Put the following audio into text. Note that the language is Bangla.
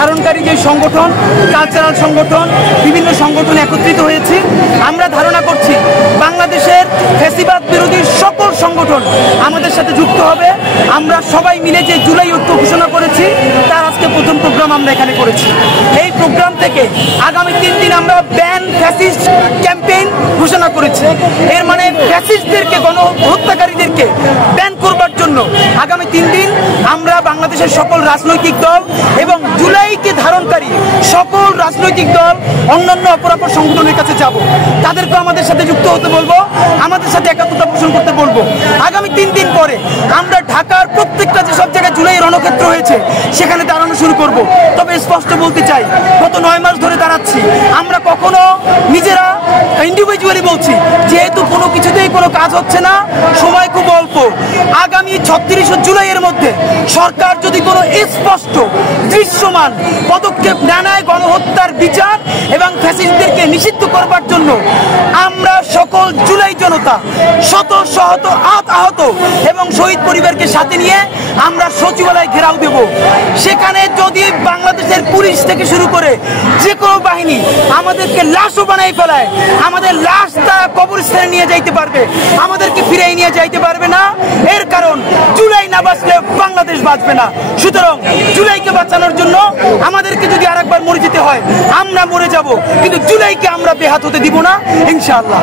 ধারণকারী যে সংগঠন, কালচারাল সংগঠন, বিভিন্ন সংগঠন একত্রিত হয়েছি। আমরা ধারণা করছি বাংলাদেশের ফ্যাসিবাদ বিরোধী সকল সংগঠন আমাদের সাথে যুক্ত হবে। আমরা সবাই মিলে যে জুলাই ঐক্য ঘোষণা করেছি তার আজকে প্রথম প্রোগ্রাম আমরা এখানে করেছি। এই প্রোগ্রাম থেকে আগামী 3 দিন আমরা ব্যান ফ্যাসিস্ট ক্যাম্পেইন ঘোষণা করেছি। এর মানে ফ্যাসিস্টদেরকে, গণহত্যাকারীদেরকে ব্যান করবার জন্য আগামী 3 দিন আমরা বাংলাদেশের সকল রাজনৈতিক দল এবং জুলাইকে ধারণকারী সকল রাজনৈতিক দল, অন্যান্য অপরাপর সংগঠনের কাছে যাব। তাদেরকে আমাদের সাথে যুক্ত হতে বলবো, আমাদের সাথে একাত্মতা পোষণ করতে বলবো। আগামী 3 দিন পরে আমরা ঢাকার প্রত্যেকটা যেসব জায়গায় জুলাই রণক্ষেত্র হয়েছে সেখানে দাঁড়ানো শুরু করব। তবে স্পষ্ট বলতে চাই, গত 9 মাস ধরে দাঁড়াচ্ছি, আমরা কখনো নিজেরা ইন্ডিভিজুয়ালি বলছি যেহেতু কোনো কিছুতেই কোনো কাজ হচ্ছে না, সময় খুব অল্প, আগামী 36 জুলাইয়ের মধ্যে সরকার যদি কোনো স্পষ্ট দৃশ্যমান পদক্ষেপ না নেয় গণহত্যার বিচার এবং ফ্যাসিস্টদেরকে নিষিদ্ধ করবার জন্য, আমরা সকল জুলাই জনতা শত শত আহত এবং শহীদ পরিবারকে সাথে নিয়ে আমরা সচিবালয় ঘেরাও দেব। সেখানে যদি বাংলাদেশের পুলিশ থেকে শুরু করে যে কোনো বাহিনী আমাদেরকে লাশও বানাই ফেলায়, আমাদের লাশ তারা কবরস্থানে নিয়ে যাইতে পারবে, আমাদেরকে ফিরিয়ে নিয়ে যাইতে পারবে না। এর কারণ জুলাই না বাঁচলে বাংলাদেশ বাঁচবে না। সুতরাং জুলাইকে বাঁচানোর জন্য আমাদেরকে যদি আরেকবার মরে যেতে হয় আমরা মরে যাব, কিন্তু জুলাইকে আমরা বেহাত হতে দিব না ইনশাআল্লাহ।